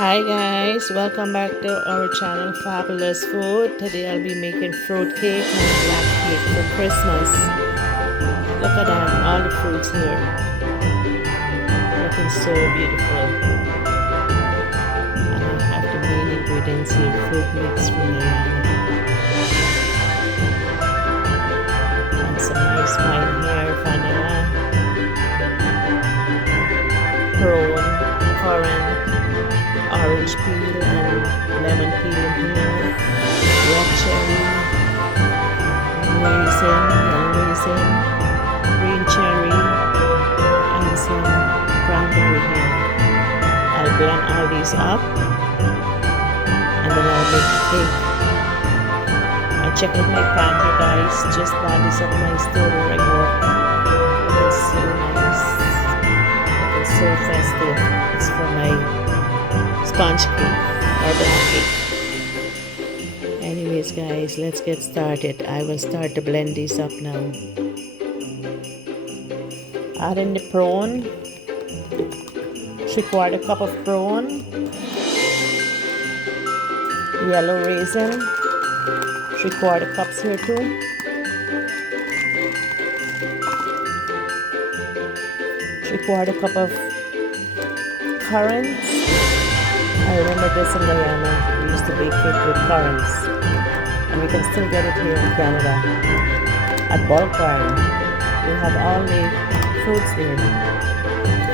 Hi guys, welcome back to our channel Fabulous Food. Today I'll be making fruit cake and black cake for Christmas. Look at that, all the fruits here. Looking so beautiful. And I have the main ingredients here, fruit mix from Guyana. And some nice wine here, vanilla, prawn, currant, orange peel and lemon peel in here, red cherry, raisin, yellow raisin, green cherry, and some cranberry here. I'll blend all these up and then I'll make the cake. I check out my pan here guys, just bought this at my store where I work. Looking so nice, looking so festive. It's for my sponge cake or black cake. Anyways guys, let's get started. I will start to blend these up now. Add in the prawn, 3/4 cup of prawn, yellow raisin, 3/4 cups here too, three-quarter cup of currants. I remember this in Guyana. We used to bake it with currants, and we can still get it here in Canada at bulk barn. We have all the fruits there.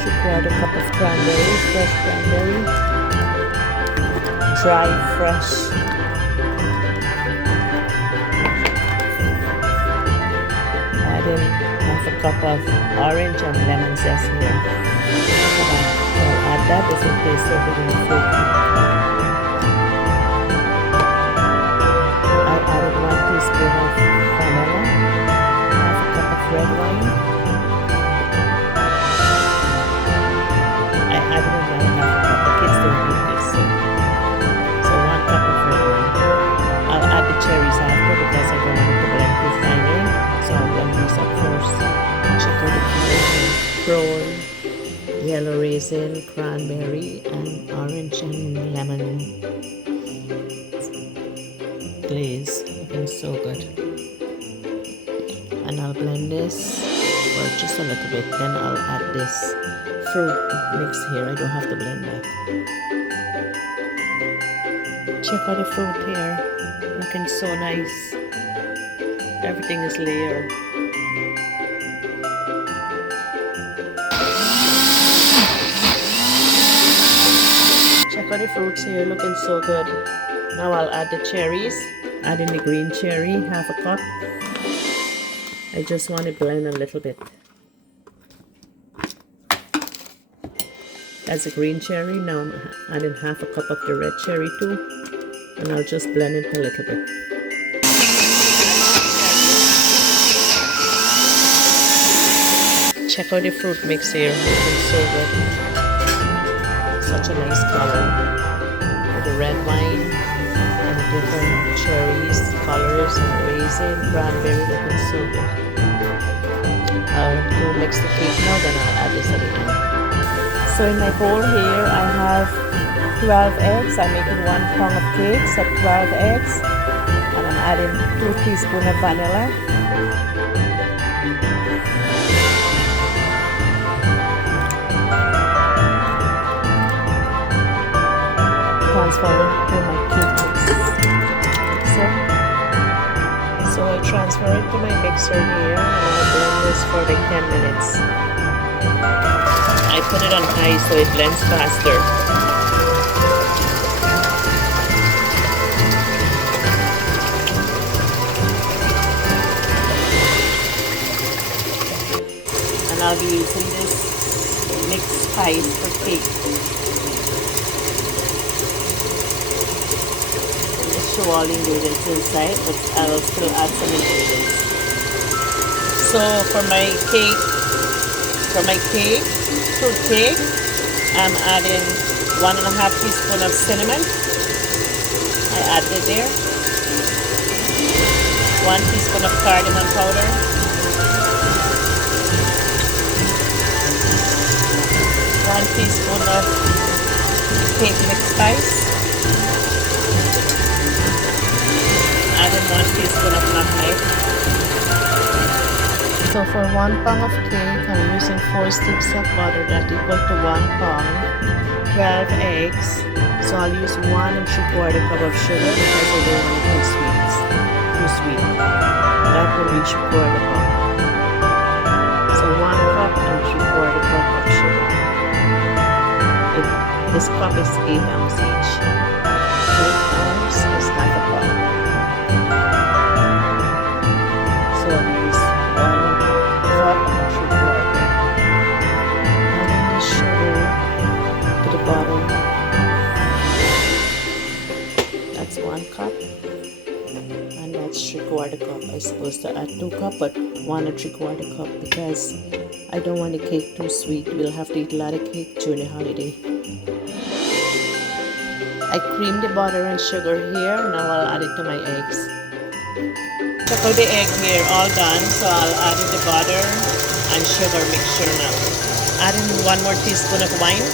3/4 cup of cranberry, fresh cranberry, dry, fresh. Add in half a cup of orange and lemon zest here. I'll add that as a taste of it in the fruit. I'll add 1 teaspoon of vanilla, half a cup of red wine. I added another half a cup. The kids don't eat this, so 1 cup of red wine. I'll add the cherries after because I don't want it to blend too finely, so I'll blend these up first. Check out the colors: prawn, yellow raisin, cranberry, and orange and lemon glaze. Looking so good. And I'll blend this for just a little bit. Then I'll add this fruit mix here. I don't have to blend that. Check out the fruit here. Looking so nice. Everything is layered. Check out the fruits here, looking so good. Now I'll add the cherries. Add in the green cherry, half a cup. I just want to blend a little bit. That's the green cherry. Now I'm adding half a cup of the red cherry too. And I'll just blend it a little bit. Check out the fruit mix here, looking so good. Such a nice color with the red wine and the different cherries, colors, and raisin, cranberry, looking so good. I'll go mix the cake now, then I'll add this at the end. So in my bowl here I have 12 eggs. I'm making 1 pound of cake, so 12 eggs, and I'm adding 2 teaspoons of vanilla. Transfer it to my cake mixer. So I transfer it to my mixer here and I'll blend this for like 10 minutes. I put it on high so it blends faster. And I'll be using this mixed spice for cake. Show all the ingredients inside, but I will still add some ingredients. So for my fruit cake, I'm adding 1.5 teaspoon of cinnamon. I added it there. 1 teaspoon of cardamom powder. 1 teaspoon of cake mix spice. Add in 1 teaspoon of nutmeg. So for 1 pound of cake, I'm using 4 sticks of butter that equal to 1 pound, 12 eggs. So I'll use 1 3/4 cup of sugar because I don't want it too sweet. That will be 3/4 cup. So 1 cup and 3/4 cup of sugar. This cup is 8 ounces each. 8 ounces is half a pound. So I'll use 1 cup and 3/4. Adding the sugar to the bottom. That's 1 cup. And that's 3/4 cup. I'm supposed to add 2 cup, but 1 3/4 cup because I don't want the cake too sweet. We'll have to eat a lot of cake during the holiday. I cream the butter and sugar here. Now I'll add it to my eggs. Check out the egg here, all done. So I'll add in the butter and sugar mixture now. Add in 1 more teaspoon of wine.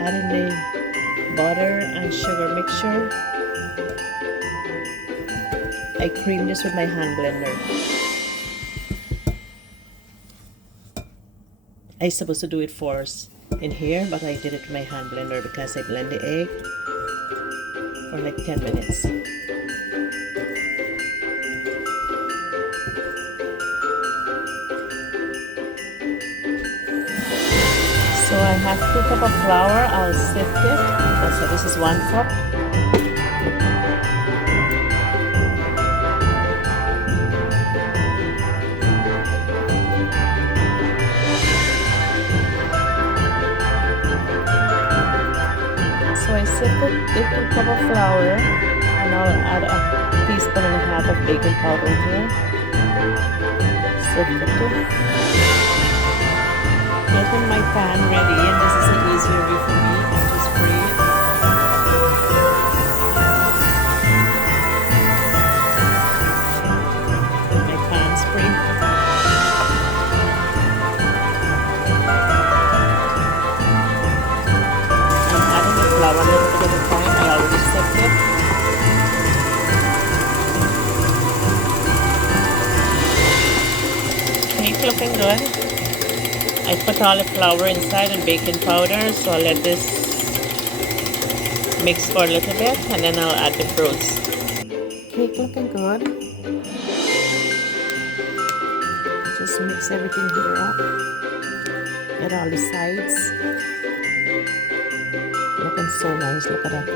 Add in the butter and sugar mixture. I cream this with my hand blender. I supposed to do it first in here, but I did it with my hand blender because I blend the egg for like 10 minutes. So I have 2 cups of flour. I'll sift it. So this is 1 cup. So I sifted the 2 cups of flour, and I'll add a teaspoon and a half of baking powder here. Sift it. Getting my pan ready, and this is an easier way for me. I just spray it. My pan spray. I'm adding the flour a little bit at a time. I already sifted it. Cake looking good. I put all the flour inside and baking powder, so I'll let this mix for a little bit and then I'll add the fruits. Cake looking good. Just mix everything here up. Get all the sides. Looking so nice, look at that.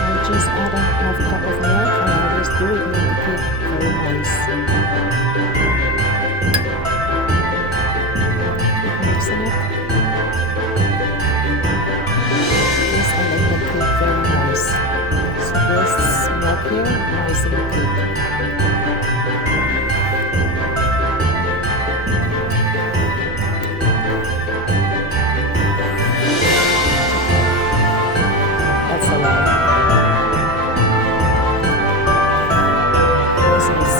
I'll just add a half cup of milk and I'll just do it, make the cake very nice. Mixing it. This I make the cake very nice. So this milk here, nice in the cake. That's a lot.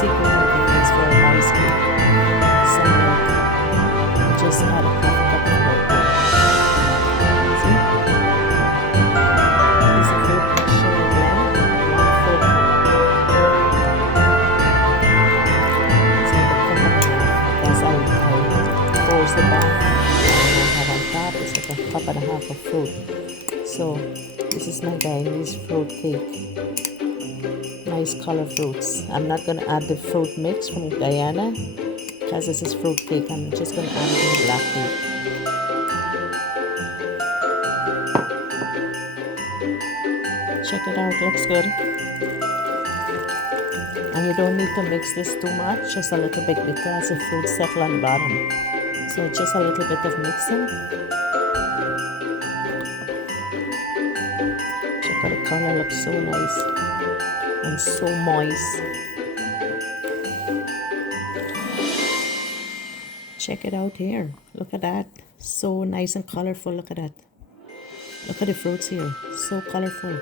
Secret ingredients for a nice cake. Some milk. Just add a half cup of milk there. See? This is a fruit mixture again. 1 full cup. It's like a cup and a half because I force it down and I have on top. It's like a cup and a half of fruit. So this is my Guyanese fruit cake. Nice color fruits. I'm not going to add the fruit mix from Guyana because this is fruit cake. I'm just going to add it in the black cake. Check it out, looks good. And you don't need to mix this too much, just a little bit because the fruit settle on the bottom. So just a little bit of mixing. Check out the color, looks so nice. And so moist. Check it out here. Look at that. So nice and colorful. Look at that. Look at the fruits here. So colorful.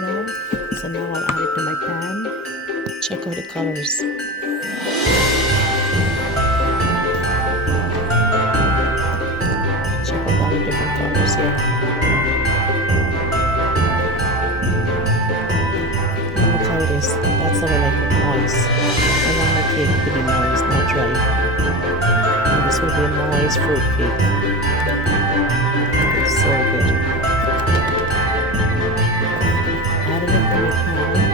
now. So now I'll add it to my pan. Check out the colors. Check out all the different colors here. And look how it is. That's how I like it, moist. I want my cake to be moist, not dry. And this will be a moist fruit cake. It's so good. Add it into my pan.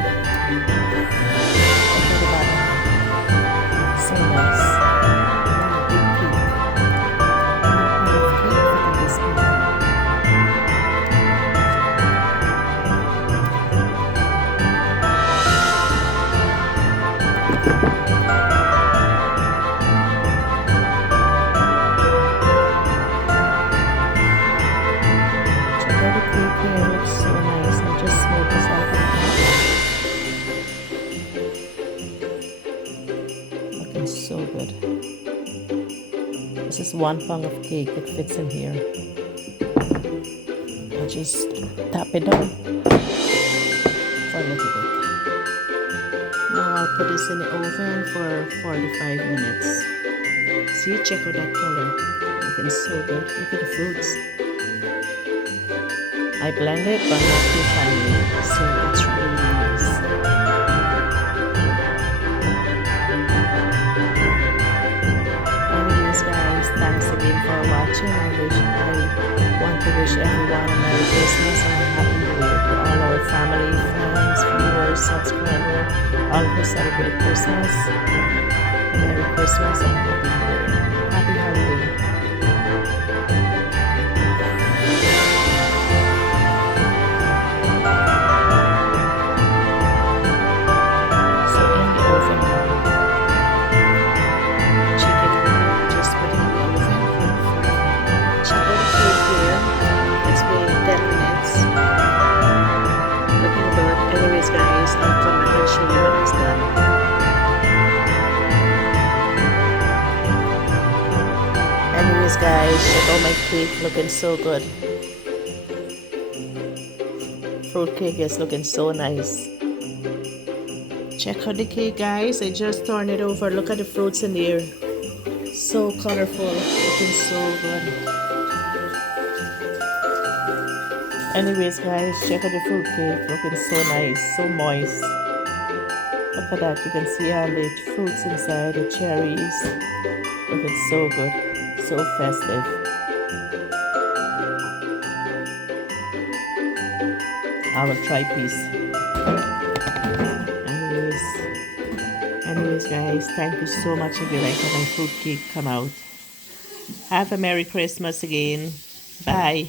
Check out the bottom. So nice. Big cake. So good. This is 1 pound of cake. It fits in here. I'll just tap it down for a little bit. Now I'll put this in the oven for 45 minutes. See, check out that color. Looking so good. Look at the fruits. I blend it, but not too finely, so it's really nice. Thanks again for watching. I want to wish everyone a Merry Christmas and a Happy New Year to all our family, friends, viewers, subscribers, all who celebrate Christmas. A Merry Christmas and a Happy New Year. Happy holiday. So in the oven now. Anyways guys, I'll come back and show you when it's done. Anyways guys, check out my cake, looking so good. Fruit cake is looking so nice. Check out the cake guys, I just turned it over. Look at the fruits in there. So colorful, looking so good. Anyways guys, check out the fruit cake, looking so nice, so moist. Look at that, you can see all the fruits inside, the cherries. Looking so good, so festive. I will try a piece. Anyways guys, thank you so much if you like how my fruit cake come out. Have a Merry Christmas again. Bye.